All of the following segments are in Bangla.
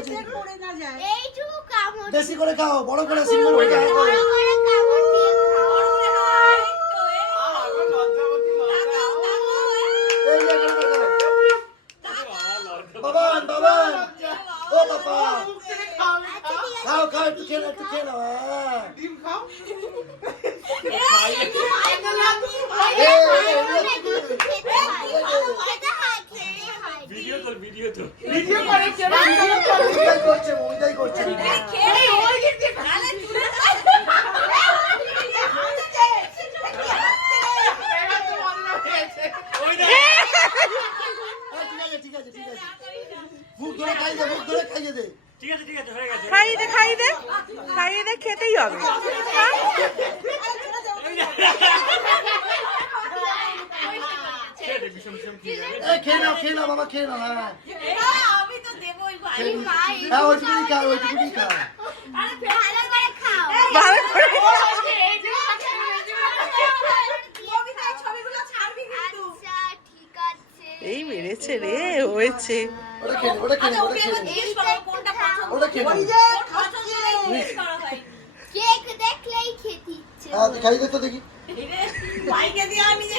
হয়েছে পড়ে না যায়। এইটুকু কামড় বেশি করে খাও বড় করে সিঙ্গেল করে খাও বড় করে কামড় দিয়ে খাও। এই যে এখানে দেখো। বাবান বাবান ও বাবা খাও খাও একটু খেয়ে নাও হ্যাঁ। ওইটাই করছে ওইটাই করছে ঠিক আছে মুখ ধরে খাইয়ে দে খাইয়ে দে খেতেই হবে। খেয়ে নাও বাবা খেয়ে নাও হ্যাঁ আমি তো দেবই ভাই। হ্যাঁ ওইটুকুনি খা ভালো করে খাও। ভালো করে কবিতা ছবিগুলো ছাড়বি কিন্তু। আচ্ছা ঠিক আছে। এই মেরেছে রে হয়েছে। ওটা খেয়ে নে ওকে এবার জিজ্ঞেস করো কোনটা পছন্দ। ওটা খেয়ে নে ওই যে খাচ্ছে জিজ্ঞেস করো ভাই। কেক দেখলেই খেতে ইচ্ছে হ্যাঁ তুই খাইয়ে দে তো দেখি ভাইকে দিয়ে আমি যে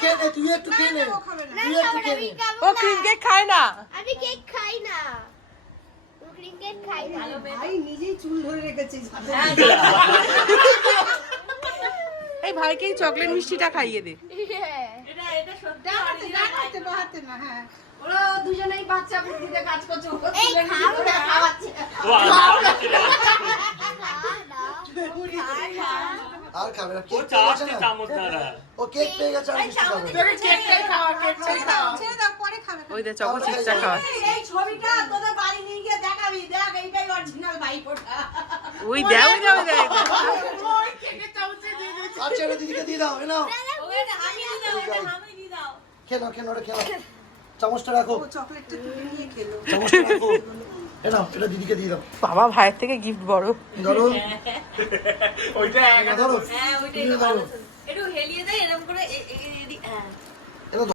খেয়ে তুই একটু খেয়ে নে না খাবো না, আমি খাবো ও না। ক্রিম কেক খায় না। আমি কেক খাই না। ক্রিম কেক খাই না। ভাই নিজেই চুল ধরে রেখেছিস। এই ভাইকে এই চকলেট মিষ্টিটা খাইয়ে দে। এটা সত্যি হাতে বাহাতে না হ্যাঁ ওরা দুজনেই বাচ্চা বুদ্ধিতে কাজ করছে। ও এই তুলে খাও নিয়ে না। খাওয়াচ্ছে। আর খাবে না কেক পেয়ে গেছে না ও কেক পেয়ে গেছে আর মিষ্টি খাবে ছেড়ে দাও পরে খাবে ওই দে চকো চিপসটা খাওয়া। এই ছবিটা তোদের বাড়ি নিয়ে গিয়ে দেখাবি। দেখ এইটাই অরিজিনাল ভাইফোঁটা। ওই দেও আচ্ছা এটা দিদিকে দিয়ে দাও এ নাও ওটা আমি দিয়ে দাও, ওটা আমি দিয়ে দাও। খেয়ে নাও ওটা খেয়ে নাও চামচটা রাখো ও চকলেটটা তুলে নিয়ে খেলো চামচটা রাখো এ নাও এটা দিদিকে দিয়ে দাও বাবা ভাইয়ের থেকে গিফট বড়। ধরো ধরো হ্যাঁ ওইটাই তুমি ধরো একটু হেলিয়ে দেয় এরকম করে হ্যাঁ